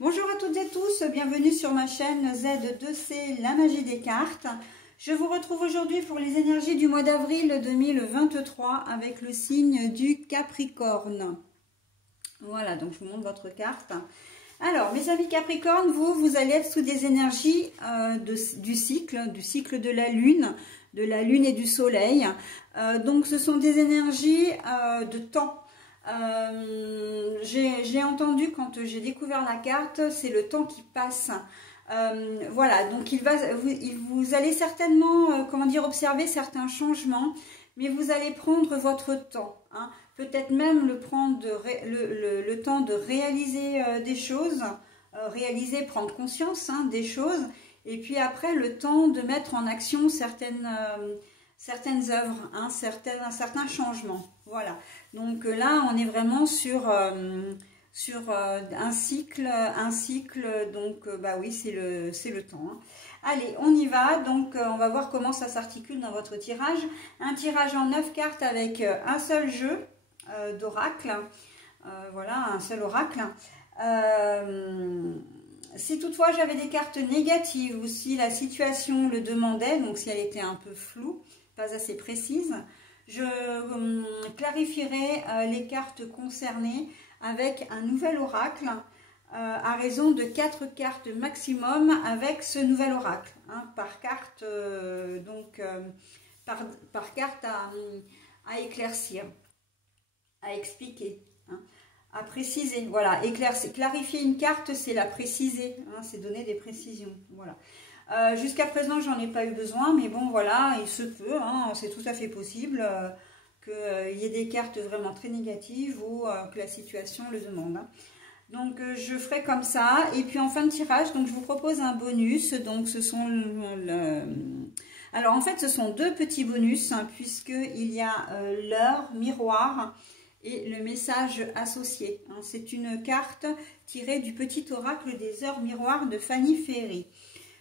Bonjour à toutes et tous, bienvenue sur ma chaîne Z2C, la magie des cartes. Je vous retrouve aujourd'hui pour les énergies du mois d'avril 2023 avec le signe du Capricorne. Voilà, donc je vous montre votre carte. Alors, mes amis Capricorne, vous allez être sous des énergies du cycle de la Lune et du Soleil. Donc, ce sont des énergies de temps. J'ai entendu quand j'ai découvert la carte, c'est le temps qui passe. Voilà, donc vous allez certainement, comment dire, observer certains changements, mais vous allez prendre votre temps, hein. Peut-être même le temps de réaliser des choses, prendre conscience, hein, des choses, et puis après le temps de mettre en action certaines œuvres, hein, certains changements. Voilà. Donc là, on est vraiment sur un cycle. Donc bah oui, c'est le temps, hein. Allez, on y va. Donc on va voir comment ça s'articule dans votre tirage. Un tirage en 9 cartes avec un seul jeu d'oracle. Voilà, un seul oracle. Si toutefois j'avais des cartes négatives ou si la situation le demandait, donc si elle était un peu floue, pas assez précise, je clarifierai les cartes concernées avec un nouvel oracle à raison de 4 cartes maximum avec ce nouvel oracle, hein, par carte, par carte à éclaircir, à expliquer, hein, à préciser. Voilà, clarifier une carte, c'est la préciser, hein, c'est donner des précisions. Voilà. Jusqu'à présent, j'en ai pas eu besoin, mais bon, voilà, il se peut, hein, c'est tout à fait possible qu'il y ait des cartes vraiment très négatives ou que la situation le demande, hein. Donc, je ferai comme ça. Et puis, en fin de tirage, donc je vous propose un bonus. Donc, ce sont alors, en fait, ce sont deux petits bonus, hein, puisqu'il y a l'heure miroir et le message associé, hein. C'est une carte tirée du petit oracle des heures miroirs de Fanny Ferry.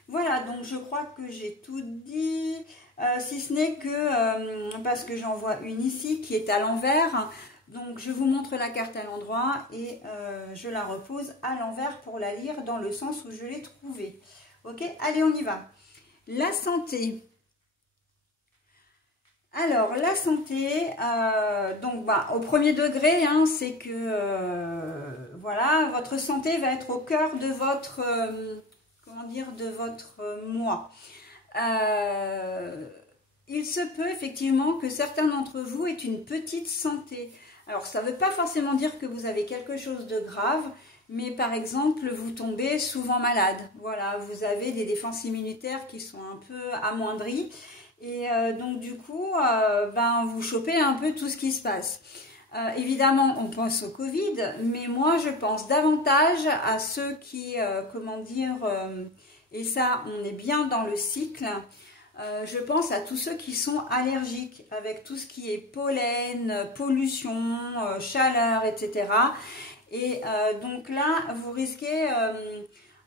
Voilà, donc je crois que j'ai tout dit, si ce n'est que, parce que j'en vois une ici qui est à l'envers. Donc je vous montre la carte à l'endroit et je la repose à l'envers pour la lire dans le sens où je l'ai trouvée. Ok, allez, on y va. La santé. Alors, la santé, donc bah, au premier degré, hein, c'est que, voilà, votre santé va être au cœur de votre... comment dire, de votre moi. Il se peut effectivement que certains d'entre vous aient une petite santé. Alors, ça ne veut pas forcément dire que vous avez quelque chose de grave, mais par exemple, vous tombez souvent malade. Voilà, vous avez des défenses immunitaires qui sont un peu amoindries. Et donc, du coup, ben, vous chopez un peu tout ce qui se passe. Évidemment, on pense au Covid, mais moi, je pense davantage à ceux qui, comment dire, et ça, on est bien dans le cycle, je pense à tous ceux qui sont allergiques, avec tout ce qui est pollen, pollution, chaleur, etc. Et donc là, vous risquez,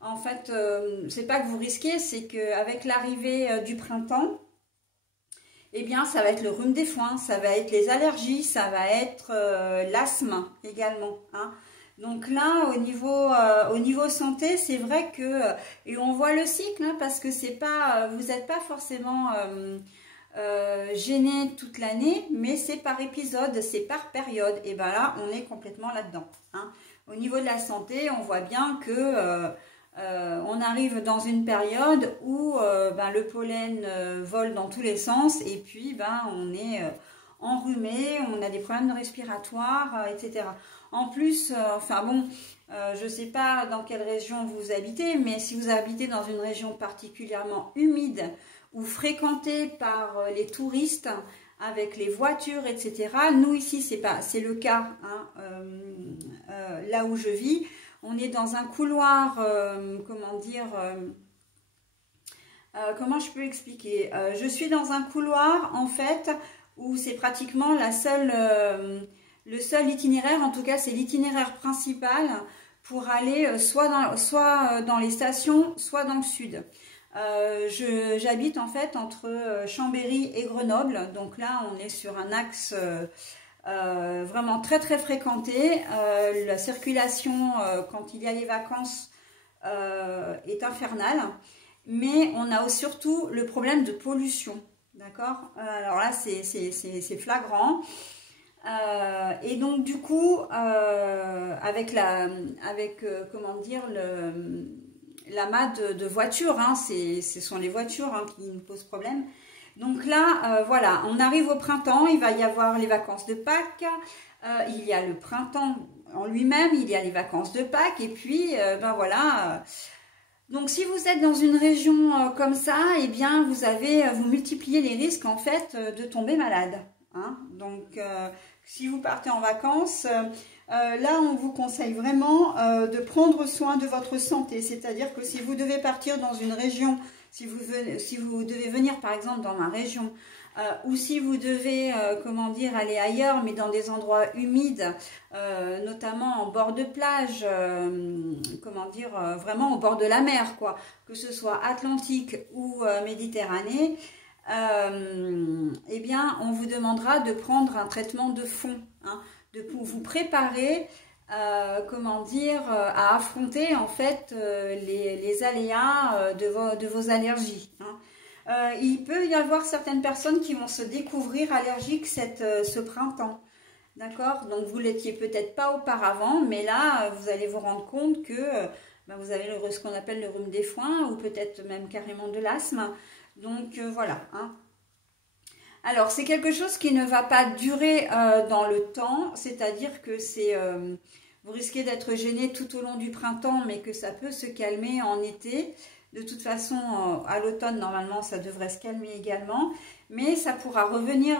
en fait, c'est pas que vous risquez, c'est qu'avec l'arrivée du printemps, eh bien, ça va être le rhume des foins, ça va être les allergies, ça va être l'asthme également, hein. Donc là, au niveau santé, c'est vrai que, et on voit le cycle, hein, parce que c'est pas, vous n'êtes pas forcément gêné toute l'année, mais c'est par épisode, c'est par période. Et bien là, on est complètement là-dedans, hein. Au niveau de la santé, on voit bien que... on arrive dans une période où ben, le pollen vole dans tous les sens et puis ben, on est enrhumé, on a des problèmes respiratoires, etc. En plus, enfin bon, je ne sais pas dans quelle région vous habitez, mais si vous habitez dans une région particulièrement humide ou fréquentée par les touristes avec les voitures, etc. Nous ici, c'est le cas, hein, là où je vis. On est dans un couloir, comment dire, comment je peux expliquer, je suis dans un couloir, en fait, où c'est pratiquement le seul itinéraire, en tout cas, c'est l'itinéraire principal pour aller soit dans les stations, soit dans le sud. J'habite, en fait, entre Chambéry et Grenoble. Donc là, on est sur un axe... vraiment très très fréquenté. La circulation quand il y a les vacances est infernal, mais on a surtout le problème de pollution, d'accord? Alors là, c'est flagrant. Et donc du coup, comment dire, l'amas de voitures, hein, ce sont les voitures hein, qui nous posent problème. Donc là, voilà, on arrive au printemps, il va y avoir les vacances de Pâques, il y a le printemps en lui-même, il y a les vacances de Pâques, et puis, ben voilà. Donc si vous êtes dans une région comme ça, eh bien vous multipliez les risques en fait de tomber malade. Hein. Donc si vous partez en vacances, là on vous conseille vraiment de prendre soin de votre santé. C'est-à-dire que si vous devez partir dans une région, si vous devez venir par exemple dans ma région, ou si vous devez, comment dire, aller ailleurs, mais dans des endroits humides, notamment en bord de plage, comment dire, vraiment au bord de la mer, quoi, que ce soit Atlantique ou Méditerranée, eh bien, on vous demandera de prendre un traitement de fond, hein, de vous préparer, comment dire, à affronter en fait les aléas de vos allergies. Hein. Il peut y avoir certaines personnes qui vont se découvrir allergiques ce printemps. D'accord? Donc vous ne l'étiez peut-être pas auparavant, mais là, vous allez vous rendre compte que ben, vous avez ce qu'on appelle le rhume des foins ou peut-être même carrément de l'asthme. Donc voilà. Hein. Alors c'est quelque chose qui ne va pas durer dans le temps, c'est-à-dire que vous risquez d'être gêné tout au long du printemps, mais que ça peut se calmer en été. De toute façon, à l'automne, normalement, ça devrait se calmer également. Mais ça pourra revenir,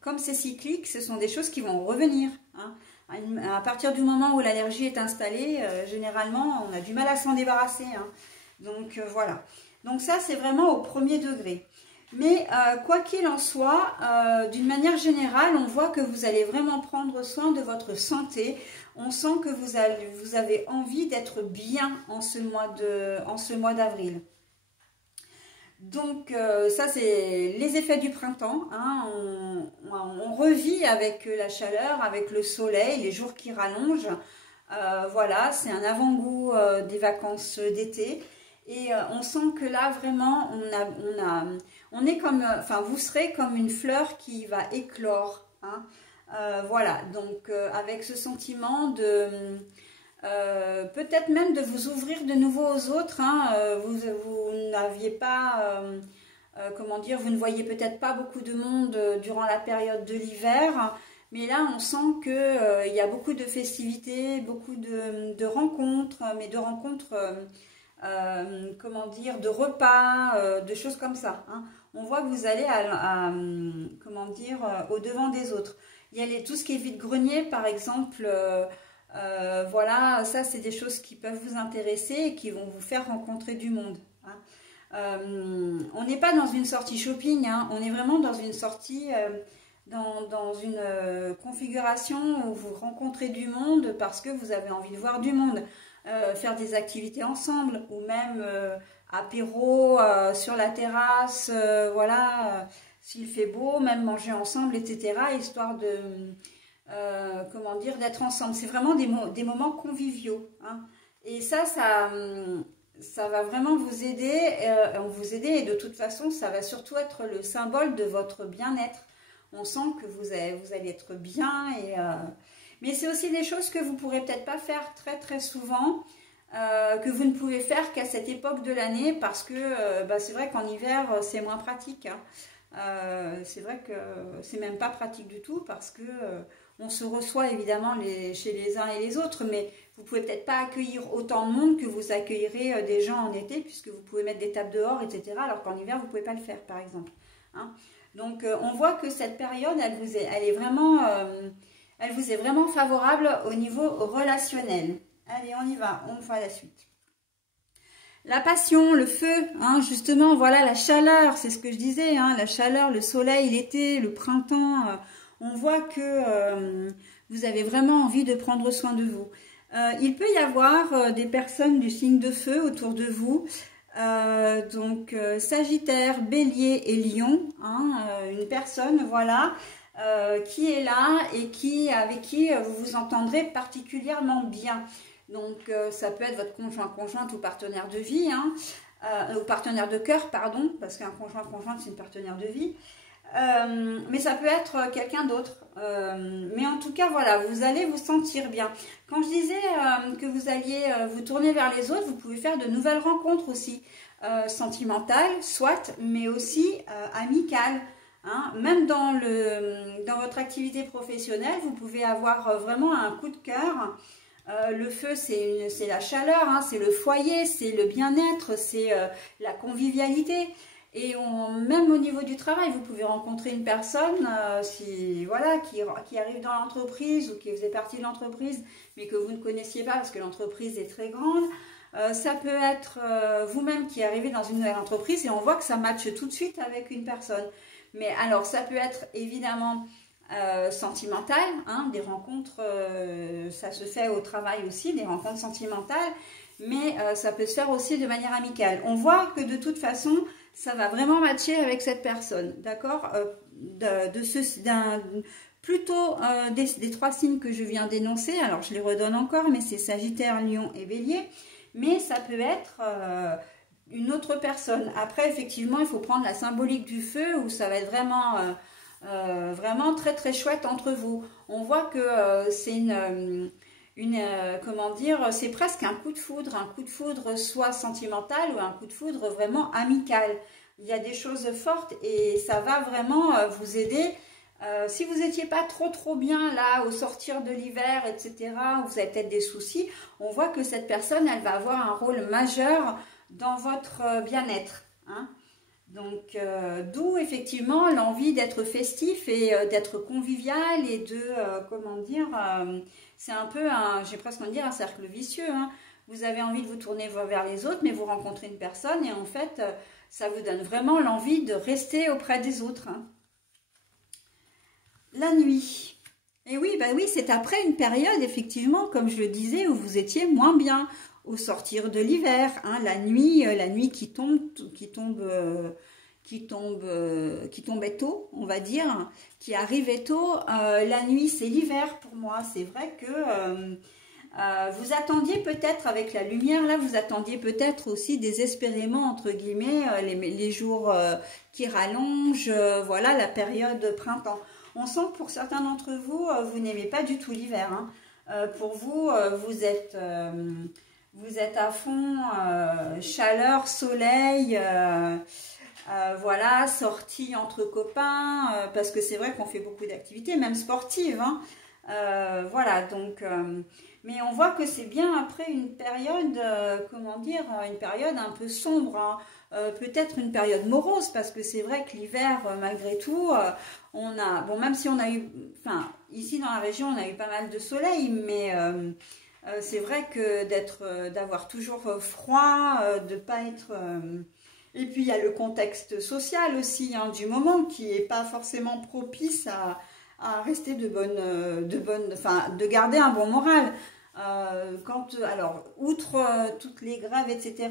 comme c'est cyclique, ce sont des choses qui vont revenir. Hein. À partir du moment où l'allergie est installée, généralement, on a du mal à s'en débarrasser. Hein. Donc, voilà. Donc ça, c'est vraiment au premier degré. Mais quoi qu'il en soit, d'une manière générale, on voit que vous allez vraiment prendre soin de votre santé. On sent que vous avez envie d'être bien en ce mois d'avril. Donc ça c'est les effets du printemps. Hein. On revit avec la chaleur, avec le soleil, les jours qui rallongent. Voilà, c'est un avant-goût des vacances d'été. Et on sent que là vraiment on est comme, enfin vous serez comme une fleur qui va éclore. Hein. Voilà, donc avec ce sentiment de peut-être même de vous ouvrir de nouveau aux autres. Hein, vous n'aviez pas, comment dire, vous ne voyez peut-être pas beaucoup de monde durant la période de l'hiver, mais là on sent que il y a beaucoup de festivités, beaucoup de rencontres, mais de rencontres, comment dire, de repas, de choses comme ça. Hein. On voit que vous allez comment dire, au devant des autres. Il y a tout ce qui est vide-grenier, par exemple, voilà, ça c'est des choses qui peuvent vous intéresser et qui vont vous faire rencontrer du monde. Hein. On n'est pas dans une sortie shopping, hein, on est vraiment dans une sortie, dans une configuration où vous rencontrez du monde parce que vous avez envie de voir du monde, faire des activités ensemble ou même apéro sur la terrasse, voilà. S'il fait beau, même manger ensemble, etc. Histoire de, comment dire, d'être ensemble. C'est vraiment des moments conviviaux. Hein. Et ça va vraiment vous aider, et de toute façon, ça va surtout être le symbole de votre bien-être. On sent que vous allez être bien. Mais c'est aussi des choses que vous ne pourrez peut-être pas faire très très souvent, que vous ne pouvez faire qu'à cette époque de l'année parce que bah, c'est vrai qu'en hiver, c'est moins pratique. Hein. C'est vrai que c'est même pas pratique du tout parce que on se reçoit évidemment chez les uns et les autres, mais vous pouvez peut-être pas accueillir autant de monde que vous accueillerez des gens en été puisque vous pouvez mettre des tables dehors, etc. alors qu'en hiver vous pouvez pas le faire par exemple. Hein. Donc on voit que cette période elle vous est vraiment favorable au niveau relationnel. Allez, on y va, on va à la suite. La passion, le feu, hein, justement, voilà, la chaleur, c'est ce que je disais, hein, la chaleur, le soleil, l'été, le printemps, on voit que vous avez vraiment envie de prendre soin de vous. Il peut y avoir des personnes du signe de feu autour de vous, donc Sagittaire, Bélier et Lion, hein, une personne, voilà, qui est là et avec qui vous vous entendrez particulièrement bien. Donc, ça peut être votre conjoint, conjointe ou partenaire de vie, hein, ou partenaire de cœur, pardon, parce qu'un conjoint, conjointe, c'est une partenaire de vie. Mais ça peut être quelqu'un d'autre. Mais en tout cas, voilà, vous allez vous sentir bien. Quand je disais que vous alliez vous tourner vers les autres, vous pouvez faire de nouvelles rencontres aussi, sentimentales, soit, mais aussi amicales. Hein. Même dans votre activité professionnelle, vous pouvez avoir vraiment un coup de cœur. Le feu, c'est la chaleur, hein, c'est le foyer, c'est le bien-être, c'est la convivialité. Et même au niveau du travail, vous pouvez rencontrer une personne voilà, qui arrive dans l'entreprise ou qui faisait partie de l'entreprise, mais que vous ne connaissiez pas parce que l'entreprise est très grande. Ça peut être vous-même qui arrivez dans une nouvelle entreprise et on voit que ça matche tout de suite avec une personne. Mais alors, ça peut être évidemment sentimental, hein, des rencontres, ça se fait au travail aussi, des rencontres sentimentales, mais ça peut se faire aussi de manière amicale. On voit que de toute façon, ça va vraiment matcher avec cette personne, d'accord, plutôt des 3 signes que je viens d'énoncer. Alors, je les redonne encore, mais c'est Sagittaire, Lion et Bélier. Mais ça peut être une autre personne. Après, effectivement, il faut prendre la symbolique du feu où ça va être vraiment très très chouette entre vous. On voit que c'est comment dire, c'est presque un coup de foudre soit sentimental ou un coup de foudre vraiment amical. Il y a des choses fortes et ça va vraiment vous aider. Si vous n'étiez pas trop bien là au sortir de l'hiver, etc., vous avez peut-être des soucis, on voit que cette personne, elle va avoir un rôle majeur dans votre bien-être. Hein. Donc, d'où effectivement l'envie d'être festif et d'être convivial et de, comment dire, c'est un peu, j'ai presque envie de dire, un cercle vicieux. Hein. Vous avez envie de vous tourner vers les autres, mais vous rencontrez une personne et en fait, ça vous donne vraiment l'envie de rester auprès des autres. Hein. La nuit. Et oui, bah oui, c'est après une période, effectivement, comme je le disais, où vous étiez moins bien, au sortir de l'hiver. Hein, la nuit qui tombait tôt, on va dire, qui arrivait tôt. La nuit, c'est l'hiver pour moi. C'est vrai que vous attendiez peut-être, avec la lumière, là, vous attendiez peut-être aussi désespérément, entre guillemets, les jours qui rallongent, voilà, la période de printemps. On sent que pour certains d'entre vous, vous n'aimez pas du tout l'hiver. Hein. Pour vous, vous êtes à fond chaleur, soleil, voilà, sortie entre copains, parce que c'est vrai qu'on fait beaucoup d'activités, même sportives. Hein. Voilà, donc, mais on voit que c'est bien après une période, comment dire, une période un peu sombre. Hein. Peut-être une période morose, parce que c'est vrai que l'hiver, malgré tout, on a, bon, même si on a eu, enfin, ici dans la région, on a eu pas mal de soleil, mais c'est vrai que d'avoir toujours froid, de pas être... et puis il y a le contexte social aussi, hein, du moment, qui n'est pas forcément propice à rester de garder un bon moral. Alors, outre toutes les grèves, etc.,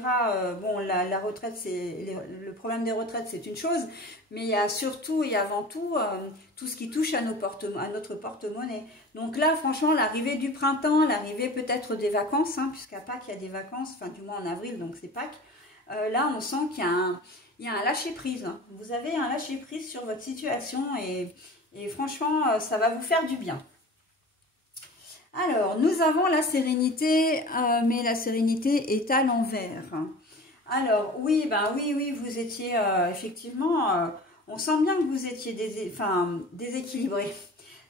bon, la retraite, le problème des retraites, c'est une chose, mais il y a surtout et avant tout tout ce qui touche à notre porte-monnaie. Donc là, franchement, l'arrivée du printemps, l'arrivée peut-être des vacances, hein, puisqu'à Pâques, il y a des vacances, enfin du moins en avril, donc c'est Pâques, là, on sent qu'il y a un lâcher-prise. Hein. Vous avez un lâcher-prise sur votre situation et franchement, ça va vous faire du bien. Alors, nous avons la sérénité, mais la sérénité est à l'envers. Alors, oui, oui, vous étiez effectivement, on sent bien que vous étiez déséquilibré.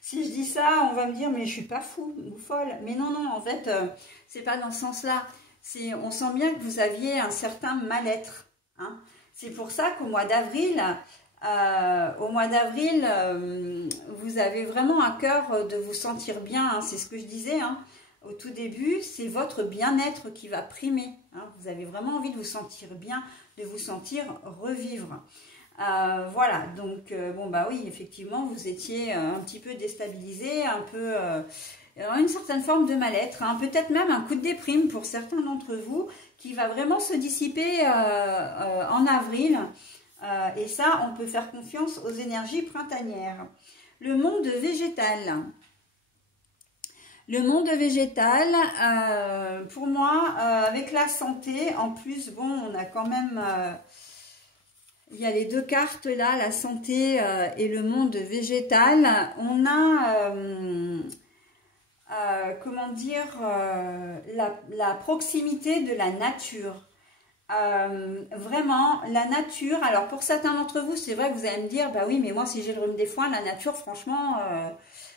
Si je dis ça, on va me dire, mais je suis pas fou ou folle. Mais non, en fait, c'est pas dans ce sens-là. On sent bien que vous aviez un certain mal-être. Hein. C'est pour ça qu'au mois d'avril, vous avez vraiment à cœur de vous sentir bien, hein, c'est ce que je disais hein, au tout début, c'est votre bien-être qui va primer. Hein, vous avez vraiment envie de vous sentir bien, de vous sentir revivre. Voilà, donc bon bah oui, effectivement, vous étiez un petit peu déstabilisé, un peu une certaine forme de mal-être, hein, peut-être même un coup de déprime pour certains d'entre vous, qui va vraiment se dissiper en avril. Et ça, on peut faire confiance aux énergies printanières. Le monde végétal. Le monde végétal, pour moi, avec la santé, en plus, bon, on a quand même, il y a les deux cartes là, la santé et le monde végétal. On a, comment dire, la proximité de la nature. Vraiment, la nature, alors pour certains d'entre vous, c'est vrai que vous allez me dire, bah oui, mais moi, si j'ai le rhume des foins, la nature, franchement,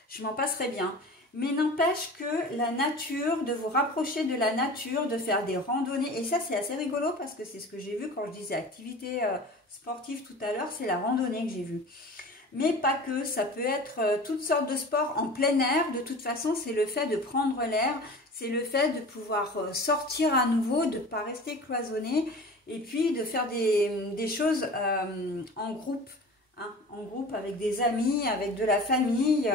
je m'en passerai bien. Mais n'empêche que la nature, de vous rapprocher de la nature, de faire des randonnées, et ça c'est assez rigolo parce que c'est ce que j'ai vu quand je disais activité sportive tout à l'heure, c'est la randonnée que j'ai vue. Mais pas que, ça peut être toutes sortes de sports en plein air, de toute façon c'est le fait de prendre l'air, c'est le fait de pouvoir sortir à nouveau, de ne pas rester cloisonné, et puis de faire des choses en groupe, hein, en groupe avec des amis, avec de la famille,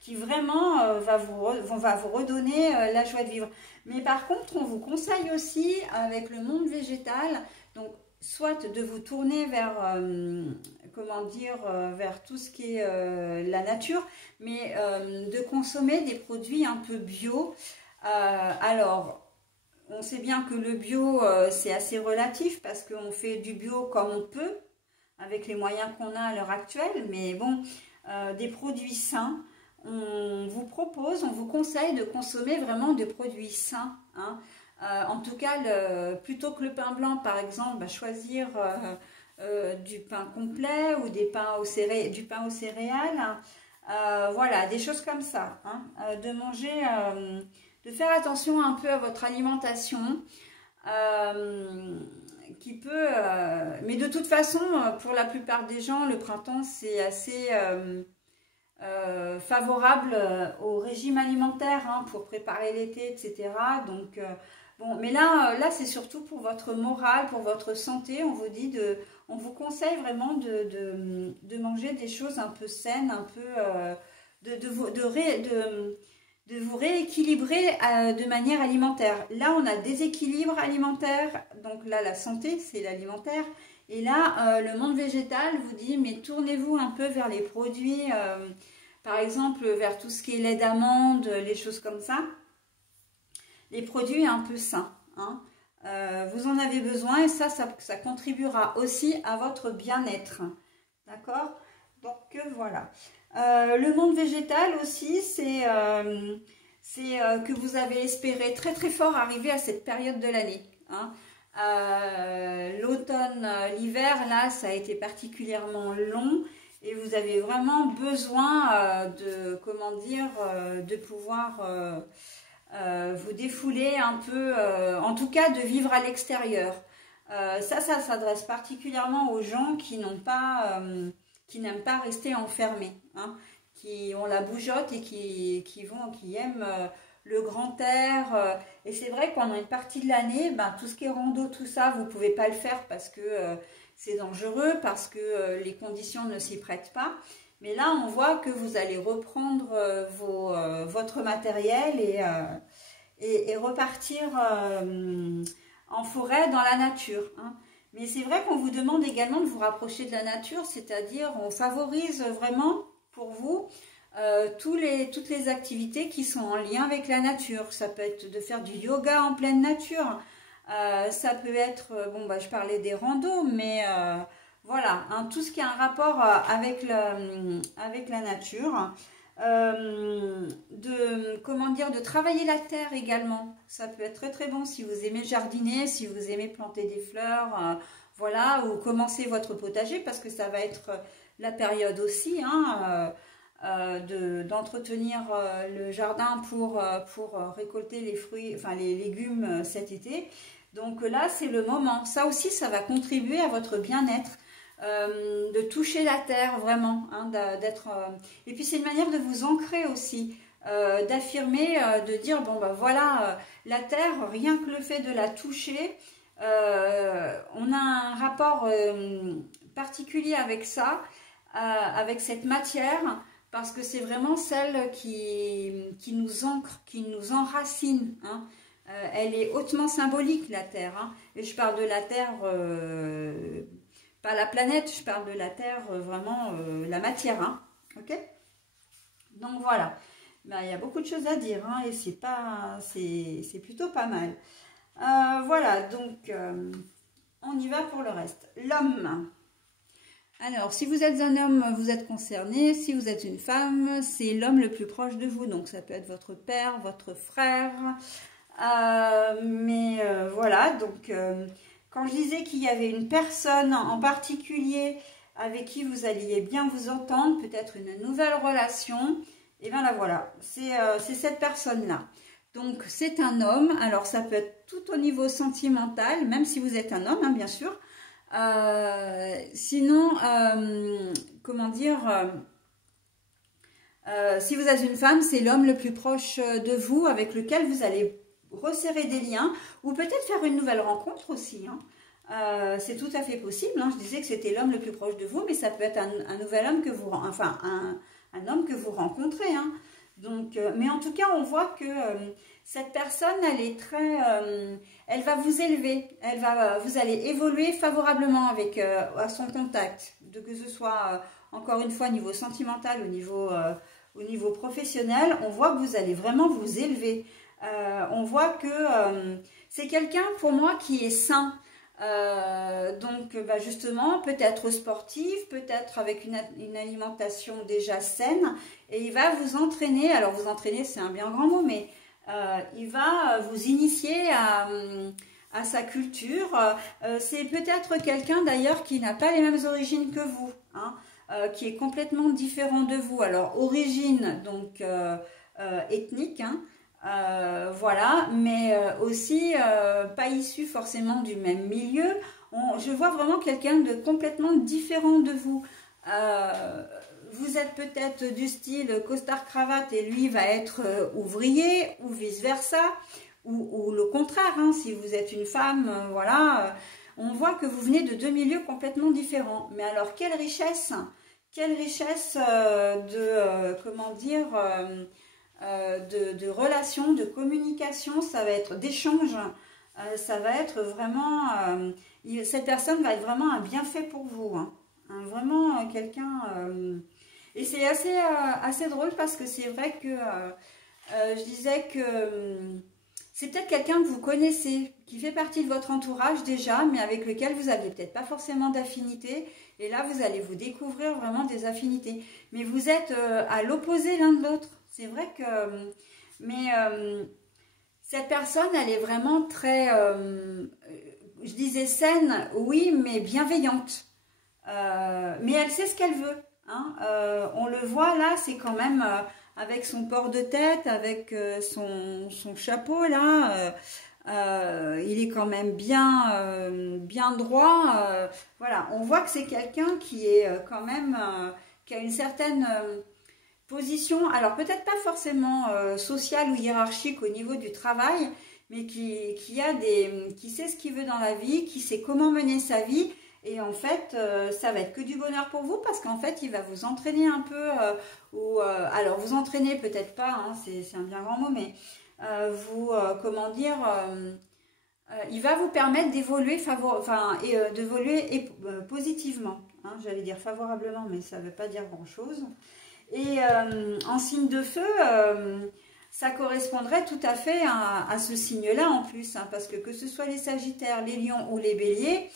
qui vraiment va vous redonner la joie de vivre. Mais par contre, on vous conseille aussi, avec le monde végétal, donc soit de vous tourner vers, comment dire, vers tout ce qui est la nature, mais de consommer des produits un peu bio. Alors, on sait bien que le bio, c'est assez relatif, parce qu'on fait du bio comme on peut, avec les moyens qu'on a à l'heure actuelle, mais bon, des produits sains. On vous propose, on vous conseille de consommer vraiment des produits sains, hein. En tout cas, plutôt que le pain blanc, par exemple, bah, choisir du pain complet ou du pain aux céréales. Voilà, des choses comme ça, hein. De manger, de faire attention un peu à votre alimentation. Qui peut, mais de toute façon, pour la plupart des gens, le printemps, c'est assez... favorable au régime alimentaire, hein, pour préparer l'été, etc. Donc, bon, mais là c'est surtout pour votre morale, pour votre santé. On vous dit on vous conseille vraiment de manger des choses un peu saines, un peu de vous rééquilibrer de manière alimentaire. Là, on a déséquilibre alimentaire, donc là, la santé, c'est l'alimentaire. Et là, le monde végétal vous dit, mais tournez-vous un peu vers les produits, par exemple, vers tout ce qui est lait d'amande, les choses comme ça. Les produits un peu sains, hein. Vous en avez besoin et ça contribuera aussi à votre bien-être. D'accord? Donc, voilà. Le monde végétal aussi, c'est que vous avez espéré très très fort arriver à cette période de l'année, hein. L'automne, l'hiver, là, ça a été particulièrement long et vous avez vraiment besoin de, comment dire, de pouvoir vous défouler un peu, en tout cas de vivre à l'extérieur. Ça s'adresse particulièrement aux gens qui n'ont pas, qui n'aiment pas rester enfermés, hein, qui ont la bougeotte et qui aiment le grand air. Et c'est vrai que pendant une partie de l'année, ben, tout ce qui est rando, tout ça, vous ne pouvez pas le faire parce que c'est dangereux, parce que les conditions ne s'y prêtent pas. Mais là, on voit que vous allez reprendre votre matériel et repartir en forêt, dans la nature, hein. Mais c'est vrai qu'on vous demande également de vous rapprocher de la nature, c'est-à-dire on favorise vraiment pour vous toutes les activités qui sont en lien avec la nature. Ça peut être de faire du yoga en pleine nature, ça peut être, bon bah je parlais des randos, mais voilà, hein, tout ce qui a un rapport avec la nature. Comment dire, de travailler la terre également, ça peut être très très bon si vous aimez jardiner, si vous aimez planter des fleurs, voilà, ou commencer votre potager, parce que ça va être la période aussi, hein, d'entretenir le jardin pour récolter les fruits, enfin les légumes cet été. Donc là c'est le moment, ça aussi ça va contribuer à votre bien-être. De toucher la terre vraiment, hein, et puis c'est une manière de vous ancrer aussi, d'affirmer, de dire bon ben voilà, la terre, rien que le fait de la toucher, on a un rapport particulier avec ça, avec cette matière, parce que c'est vraiment celle qui nous ancre, qui nous enracine, hein. Elle est hautement symbolique, la terre, hein. Et je parle de la terre, pas la planète, je parle de la terre, vraiment la matière, hein. Ok? Donc voilà. Ben, il y a beaucoup de choses à dire, hein, et c'est plutôt pas mal. Voilà, donc on y va pour le reste. L'homme. Alors, si vous êtes un homme, vous êtes concerné. Si vous êtes une femme, c'est l'homme le plus proche de vous. Donc, ça peut être votre père, votre frère. Voilà, donc quand je disais qu'il y avait une personne en particulier avec qui vous alliez bien vous entendre, peut-être une nouvelle relation, et bien là voilà, c'est cette personne-là. Donc c'est un homme, alors ça peut être tout au niveau sentimental, même si vous êtes un homme, hein, bien sûr. Sinon, comment dire, si vous êtes une femme, c'est l'homme le plus proche de vous, avec lequel vous allez resserrer des liens, ou peut-être faire une nouvelle rencontre aussi, hein. C'est tout à fait possible, hein. Je disais que c'était l'homme le plus proche de vous, mais ça peut être un nouvel homme que vous, enfin un homme que vous rencontrez, hein. Donc, mais en tout cas, on voit que cette personne, elle est très, elle va vous élever, vous allez évoluer favorablement avec à son contact, que ce soit encore une fois au niveau sentimental, au niveau professionnel. On voit que vous allez vraiment vous élever. On voit que c'est quelqu'un pour moi qui est sain. Donc bah justement, peut-être sportif, peut-être avec une alimentation déjà saine, et il va vous entraîner. Alors vous entraîner, c'est un bien grand mot, mais il va vous initier à sa culture. C'est peut-être quelqu'un d'ailleurs qui n'a pas les mêmes origines que vous, hein, qui est complètement différent de vous. Alors origine, donc ethnique, hein, voilà, mais aussi pas issu forcément du même milieu. Je vois vraiment quelqu'un de complètement différent de vous. Vous êtes peut-être du style costard-cravate et lui va être ouvrier, ou vice-versa, ou le contraire, hein, si vous êtes une femme, voilà. On voit que vous venez de deux milieux complètement différents. Mais alors, quelle richesse comment dire, de relations, de communication, ça va être d'échange, ça va être vraiment, cette personne va être vraiment un bienfait pour vous, hein, hein, vraiment quelqu'un, et c'est assez drôle parce que c'est vrai que je disais que c'est peut-être quelqu'un que vous connaissez, qui fait partie de votre entourage déjà, mais avec lequel vous n'aviez peut-être pas forcément d'affinité. Et là, vous allez vous découvrir vraiment des affinités. Mais vous êtes à l'opposé l'un de l'autre. C'est vrai que... Mais cette personne, elle est vraiment très... je disais saine, oui, mais bienveillante. Mais elle sait ce qu'elle veut. Hein. On le voit là, c'est quand même... avec son port de tête, avec son chapeau là, il est quand même bien droit. Voilà, on voit que c'est quelqu'un qui est quand même, qui a une certaine position, alors peut-être pas forcément sociale ou hiérarchique au niveau du travail, mais qui sait ce qu'il veut dans la vie, qui sait comment mener sa vie. Et en fait, ça va être que du bonheur pour vous parce qu'en fait, il va vous entraîner un peu, alors vous entraîner peut-être pas, hein, c'est un bien grand mot, mais comment dire, il va vous permettre d'évoluer positivement, hein, j'allais dire favorablement, mais ça ne veut pas dire grand-chose. Et en signe de feu, ça correspondrait tout à fait à ce signe-là en plus, hein, parce que ce soit les Sagittaires, les Lions ou les Béliers,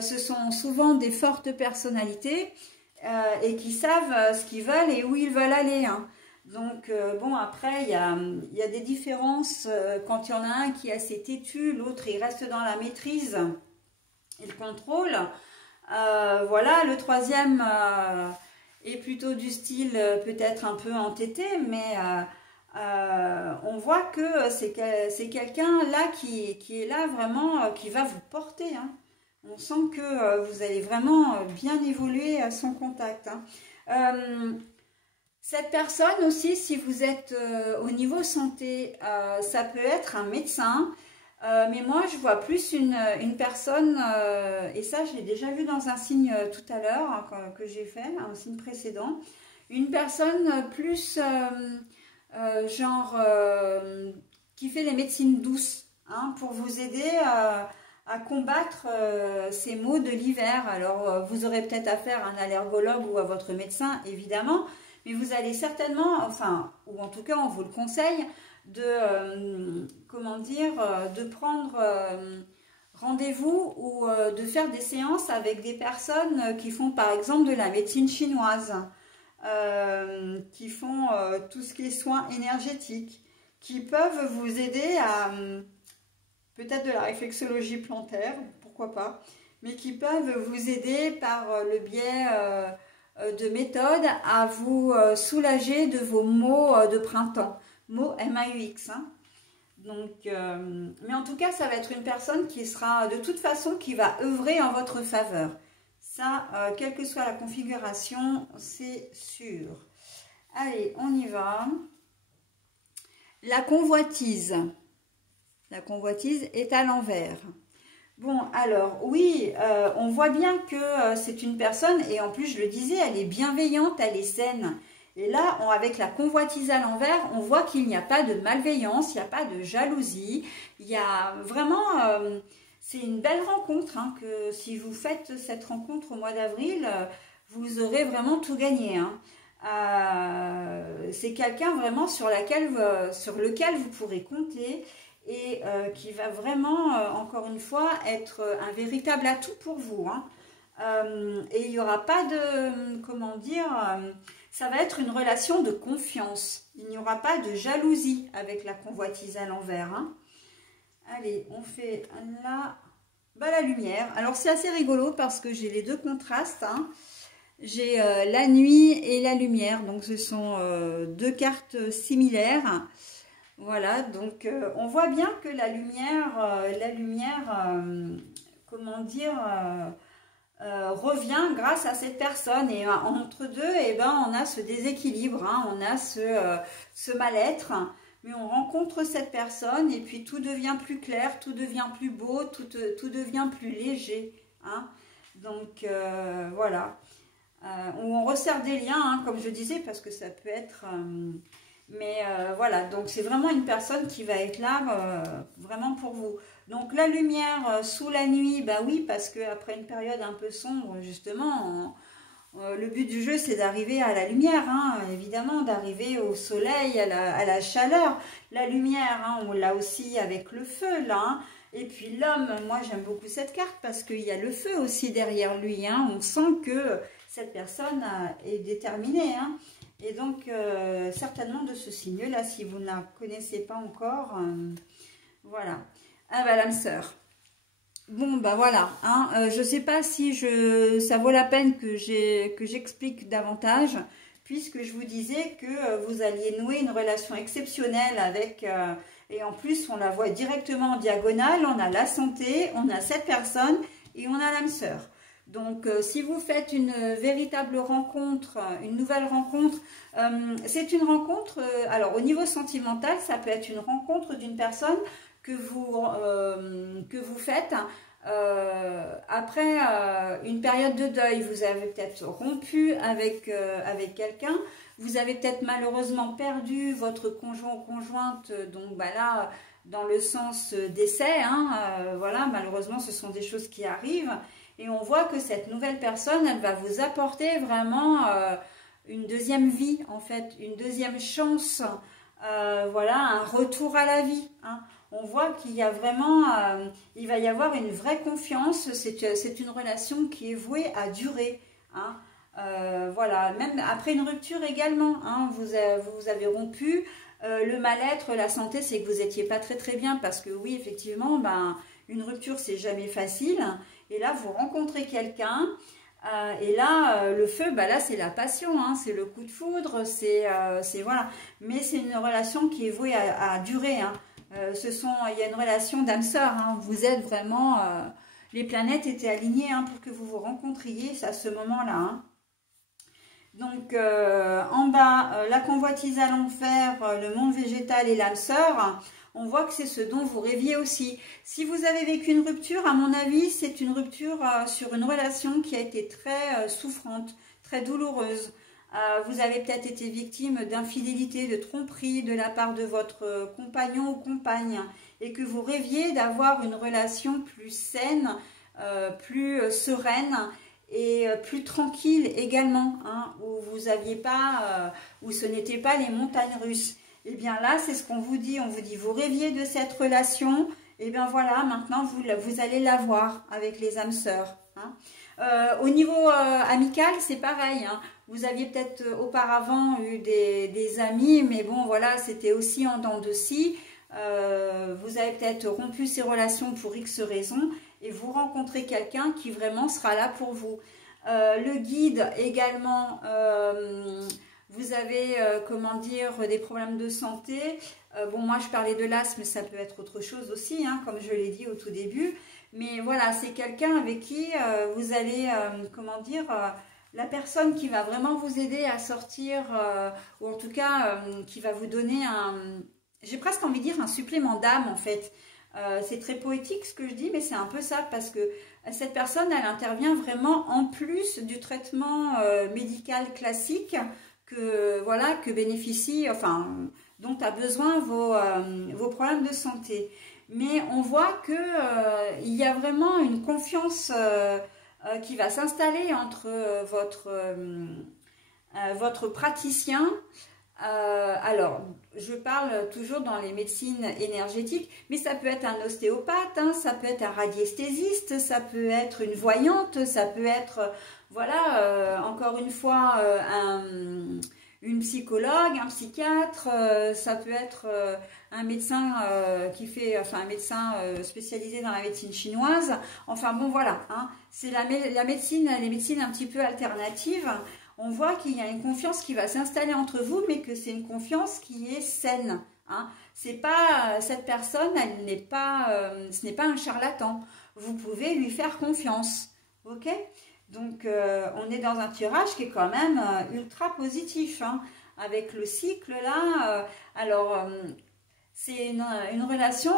ce sont souvent des fortes personnalités et qui savent ce qu'ils veulent et où ils veulent aller, hein. Donc, bon, après, il y a des différences. Quand il y en a un qui est assez têtu, l'autre, il reste dans la maîtrise et le contrôle. Voilà, le troisième est plutôt du style peut-être un peu entêté, mais on voit que c'est quelqu'un là qui est là vraiment, qui va vous porter, hein. On sent que vous allez vraiment bien évoluer à son contact, hein. Cette personne aussi, si vous êtes au niveau santé, ça peut être un médecin, mais moi je vois plus une personne, et ça je l'ai déjà vu dans un signe tout à l'heure, hein, que j'ai fait, un signe précédent, une personne plus genre qui fait les médecines douces, hein, pour vous aider à combattre ces maux de l'hiver. Alors, vous aurez peut-être affaire à un allergologue ou à votre médecin, évidemment, mais vous allez certainement, enfin, ou en tout cas on vous le conseille, de, comment dire, de prendre rendez-vous ou de faire des séances avec des personnes qui font par exemple de la médecine chinoise, qui font tout ce qui est soins énergétiques, qui peuvent vous aider à peut-être de la réflexologie plantaire, pourquoi pas, mais qui peuvent vous aider par le biais de méthodes à vous soulager de vos maux de printemps, maux MAUX. Hein. Donc, mais en tout cas, ça va être une personne qui sera de toute façon qui va œuvrer en votre faveur. Ça, quelle que soit la configuration, c'est sûr. Allez, on y va. La convoitise. La convoitise est à l'envers. Bon, alors, oui, on voit bien que c'est une personne, et en plus, je le disais, elle est bienveillante, elle est saine. Et là, avec la convoitise à l'envers, on voit qu'il n'y a pas de malveillance, il n'y a pas de jalousie. Il y a vraiment... c'est une belle rencontre, hein, que si vous faites cette rencontre au mois d'avril, vous aurez vraiment tout gagné. Hein. C'est quelqu'un vraiment sur lequel vous pourrez compter et qui va vraiment, encore une fois, être un véritable atout pour vous. Hein. Et il n'y aura pas de, comment dire, ça va être une relation de confiance. Il n'y aura pas de jalousie avec la convoitise à l'envers. Hein. Allez, on fait là, la lumière. Alors c'est assez rigolo parce que j'ai les deux contrastes. Hein. J'ai la nuit et la lumière, donc ce sont deux cartes similaires. Voilà, donc on voit bien que la lumière, comment dire, revient grâce à cette personne. Et entre deux, eh ben, on a ce déséquilibre, hein, on a ce mal-être. Mais on rencontre cette personne et puis tout devient plus clair, tout devient plus beau, tout devient plus léger. Hein. Donc voilà. On resserre des liens, hein, comme je disais, parce que ça peut être... voilà, donc c'est vraiment une personne qui va être là vraiment pour vous. Donc la lumière sous la nuit, bah oui, parce qu'après une période un peu sombre, justement, le but du jeu c'est d'arriver à la lumière, hein, évidemment, d'arriver au soleil, à la chaleur. La lumière, hein, on l'a aussi avec le feu, là. Hein. Et puis l'homme, moi j'aime beaucoup cette carte parce qu'il y a le feu aussi derrière lui. Hein. On sent que cette personne est déterminée. Hein. Et donc, certainement de ce signe-là, si vous ne la connaissez pas encore, voilà. Ah bah l'âme sœur. Bon, bah voilà. Hein, je ne sais pas si ça vaut la peine que j'explique davantage, puisque je vous disais que vous alliez nouer une relation exceptionnelle avec... et en plus, on la voit directement en diagonale. On a la santé, on a cette personne et on a l'âme sœur. Donc, si vous faites une véritable rencontre, une nouvelle rencontre, c'est une rencontre, alors au niveau sentimental, ça peut être une rencontre d'une personne que vous faites après une période de deuil. Vous avez peut-être rompu avec quelqu'un, vous avez peut-être malheureusement perdu votre conjoint ou conjointe, donc bah là, dans le sens décès, hein, voilà, malheureusement, ce sont des choses qui arrivent. Et on voit que cette nouvelle personne, elle va vous apporter vraiment une deuxième vie, en fait, une deuxième chance, voilà, un retour à la vie. Hein. On voit qu'il y a vraiment, il va y avoir une vraie confiance, c'est une relation qui est vouée à durer. Hein. Voilà, même après une rupture également, hein, vous avez rompu, le mal-être, la santé, c'est que vous n'étiez pas très bien, parce que oui, effectivement, ben, une rupture, c'est jamais facile. Et là, vous rencontrez quelqu'un, et là, le feu, bah là, c'est la passion, hein, c'est le coup de foudre, c'est voilà. Mais c'est une relation qui est vouée à durer. Hein. Il y a une relation d'âme sœur. Hein. Vous êtes vraiment, les planètes étaient alignées, hein, pour que vous vous rencontriez à ce moment-là. Hein. Donc, en bas, la convoitise à l'enfer, le monde végétal et l'âme sœur. On voit que c'est ce dont vous rêviez aussi. Si vous avez vécu une rupture, à mon avis, c'est une rupture sur une relation qui a été très souffrante, très douloureuse. Vous avez peut-être été victime d'infidélité, de tromperie de la part de votre compagnon ou compagne et que vous rêviez d'avoir une relation plus saine, plus sereine. et plus tranquille également, hein, où vous aviez pas, où ce n'était pas les montagnes russes. Et bien là, c'est ce qu'on vous dit. On vous dit, vous rêviez de cette relation. Et bien voilà, maintenant vous allez l'avoir avec les âmes sœurs. Hein. Au niveau amical, c'est pareil. Hein. Vous aviez peut-être auparavant eu des amis, mais bon voilà, c'était aussi en dents de scie. Vous avez peut-être rompu ces relations pour X raisons et vous rencontrez quelqu'un qui vraiment sera là pour vous. Le guide également, vous avez, comment dire, des problèmes de santé. Bon, moi je parlais de l'asthme, mais ça peut être autre chose aussi, hein, comme je l'ai dit au tout début. Mais voilà, c'est quelqu'un avec qui vous allez, comment dire, la personne qui va vraiment vous aider à sortir, ou en tout cas qui va vous donner un, j'ai presque envie de dire un supplément d'âme en fait. C'est très poétique ce que je dis, mais c'est un peu ça, parce que cette personne, elle intervient vraiment en plus du traitement médical classique que, voilà, que bénéficie, enfin, dont a besoin vos problèmes de santé. Mais on voit que il y a vraiment une confiance qui va s'installer entre votre praticien. Alors, je parle toujours dans les médecines énergétiques, mais ça peut être un ostéopathe, hein, ça peut être un radiesthésiste, ça peut être une voyante, ça peut être, voilà, encore une fois, une psychologue, un psychiatre, ça peut être un médecin qui fait, enfin un médecin spécialisé dans la médecine chinoise. Enfin bon voilà, hein, c'est la médecine, les médecines un petit peu alternatives. On voit qu'il y a une confiance qui va s'installer entre vous, mais que c'est une confiance qui est saine. Hein. C'est pas cette personne, elle n'est pas, ce n'est pas un charlatan. Vous pouvez lui faire confiance, ok? Donc, on est dans un tirage qui est quand même ultra positif, hein, avec le cycle là. Alors, c'est une relation,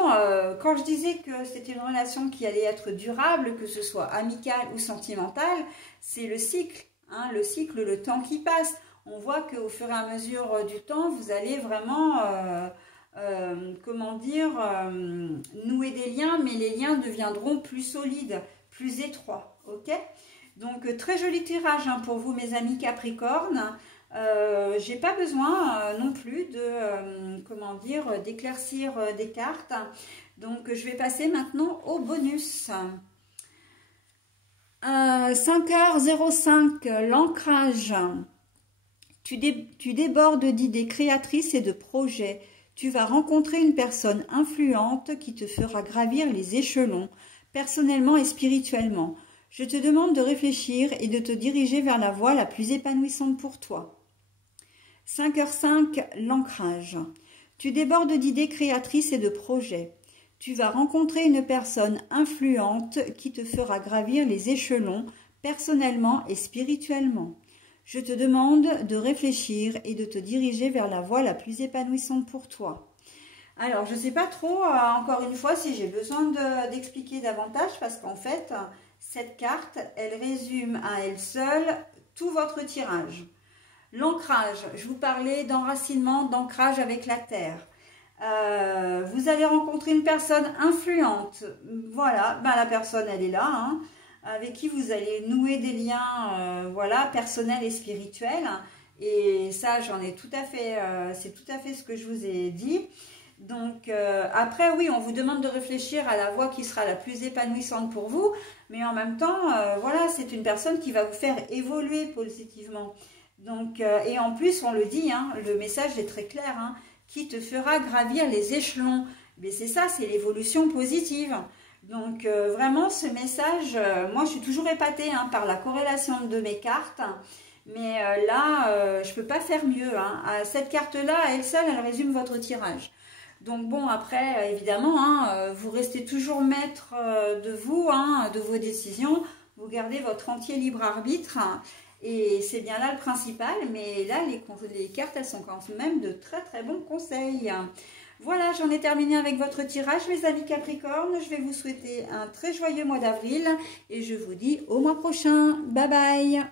quand je disais que c'était une relation qui allait être durable, que ce soit amicale ou sentimentale, c'est le cycle, hein, le cycle, le temps qui passe. On voit qu'au fur et à mesure du temps, vous allez vraiment, comment dire, nouer des liens, mais les liens deviendront plus solides, plus étroits, ok ? Donc, très joli tirage hein, pour vous, mes amis Capricorne. J'ai pas besoin non plus de, comment dire, d'éclaircir des cartes. Donc, je vais passer maintenant au bonus. 5h05, l'ancrage. Tu débordes d'idées créatrices et de projets. Tu vas rencontrer une personne influente qui te fera gravir les échelons, personnellement et spirituellement. Je te demande de réfléchir et de te diriger vers la voie la plus épanouissante pour toi. 5h05, l'ancrage. Tu débordes d'idées créatrices et de projets. Tu vas rencontrer une personne influente qui te fera gravir les échelons, personnellement et spirituellement. Je te demande de réfléchir et de te diriger vers la voie la plus épanouissante pour toi. Alors, je ne sais pas trop, encore une fois, si j'ai besoin d'expliquer davantage, parce qu'en fait, cette carte, elle résume à elle seule tout votre tirage. L'ancrage, je vous parlais d'enracinement, d'ancrage avec la terre. Vous allez rencontrer une personne influente. Voilà, ben la personne, elle est là, hein, avec qui vous allez nouer des liens voilà, personnels et spirituels. Et ça, j'en ai tout à fait, c'est tout à fait ce que je vous ai dit. Donc, après, oui, on vous demande de réfléchir à la voie qui sera la plus épanouissante pour vous. Mais en même temps, voilà, c'est une personne qui va vous faire évoluer positivement. Donc, et en plus, on le dit, hein, le message est très clair, hein, qui te fera gravir les échelons. Mais c'est ça, c'est l'évolution positive. Donc, vraiment, ce message, moi, je suis toujours épatée hein, par la corrélation de mes cartes. Mais là, je ne peux pas faire mieux. Hein. Cette carte-là, elle seule, elle résume votre tirage. Donc bon, après, évidemment, hein, vous restez toujours maître de vous, hein, de vos décisions. Vous gardez votre entier libre arbitre. Et c'est bien là le principal. Mais là, les cartes, elles sont quand même de très très bons conseils. Voilà, j'en ai terminé avec votre tirage, mes amis Capricorne. Je vais vous souhaiter un très joyeux mois d'avril. Et je vous dis au mois prochain. Bye bye.